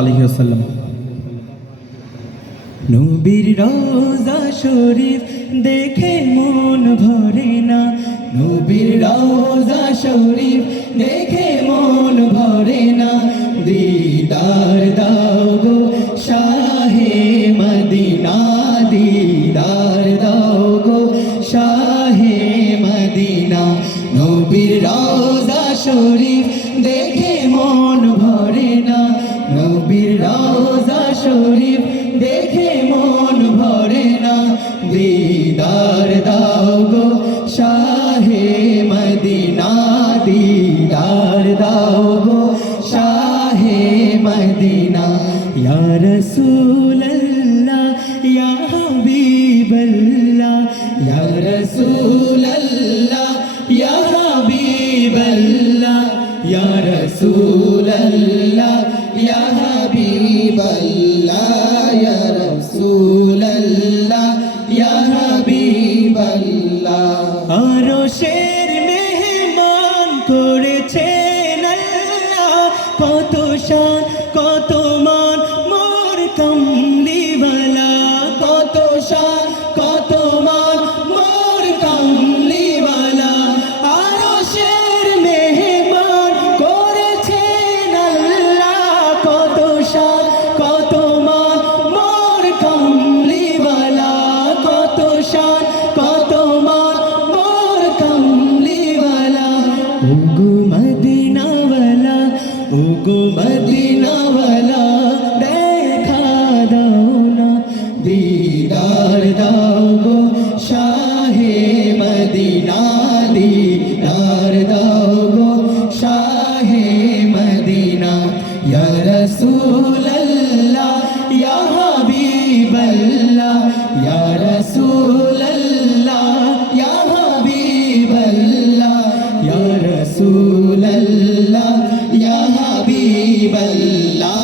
আলাইহি ওয়াসাল্লাম। নবীর রওজা শরীফ দেখে মন ভরে না, নবীর রওজা শরীফ দেখে মন ভরে না। দিদার দাও গো শাহে মদিনা, দিদার দাও গো শাহে মদিনা। নবীর রওজা শরীফ দেখে মন ভরে না, নবীর রওজা শরীফ দেখে মন ভরে না। দিদার দাও গো শাহে মদিনা, দিদার দাও গো শাহে মদিনা। ইয়া রাসূলুল্লাহ ইয়া হাবিবাল্লাহ, ইয়া রাসূলুল্লাহ ইয়া হাবিবাল্লাহ, ইয়া রাসূলুল্লাহ ইয়া হাবিবাল্লাহ, ইয়া রাসূলুল্লাহ ইয়া হাবিবাল্লাহ। আরশের মেহমান করেছেন আল্লাহ, কত শান কত মান মোর কামলিওয়ালা, কত শান কত মান মোর কামলিওয়ালা। আরশের মেহমান করেছেন আল্লাহ, কত শান কত মান মোর কামলিওয়ালা, কত শান কত মান মোর কামলিওয়ালা। ওগো মদিনাওয়ালা, ওগো মদিনাওয়ালা, দেখা দাও না, দিদার দাও গো শাহে মদিনা, দিদার দাও গো শাহে মদিনা। ইয়া রাসূলুল্লাহ ইয়া হাবিবাল্লাহ, ইয়া রাসূলুল্লাহ ইয়া হাবিবাল্লাহ, ইয়া রাসূলুল্লাহ ইয়া হাবিবাল্লাহ,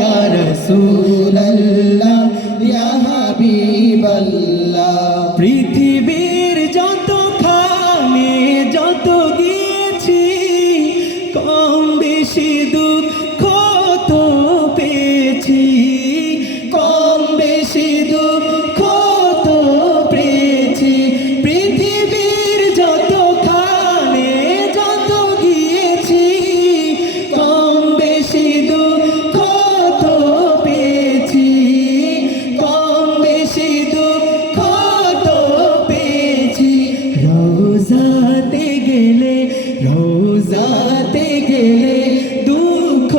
ইয়া রাসূলুল্লাহ ইয়া হাবিবাল্লাহ। পৃথিবীর যতখানে যত গিয়েছি, কম বেশি দুঃখ তো পেয়েছি, কম বেশি দুঃখ তো পেয়েছি। পৃথিবীর যতখানে যত গিয়েছি, কম বেশি দুঃখ তো পেয়েছি, কম বেশি দুঃখ তো পেয়েছি। রোজাতে গেলে, রোজাতে গেলে দুঃখ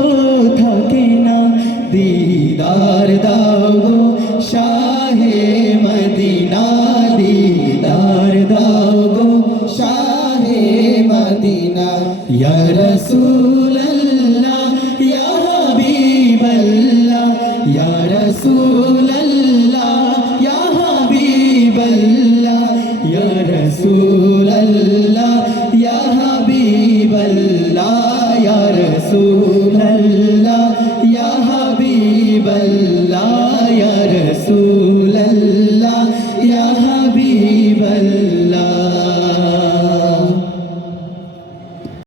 থাকে না, দিদার দাও গো শাহে মদিনা, দিদার দাও গো শাহে মদিনা। ইয়া রাসূলুল্লাহ ইয়া হাবিবাল্লাহ, ইয়া রাসূলুল্লাহ ইয়া হাবিবাল্লাহ, ইয়া রাসূল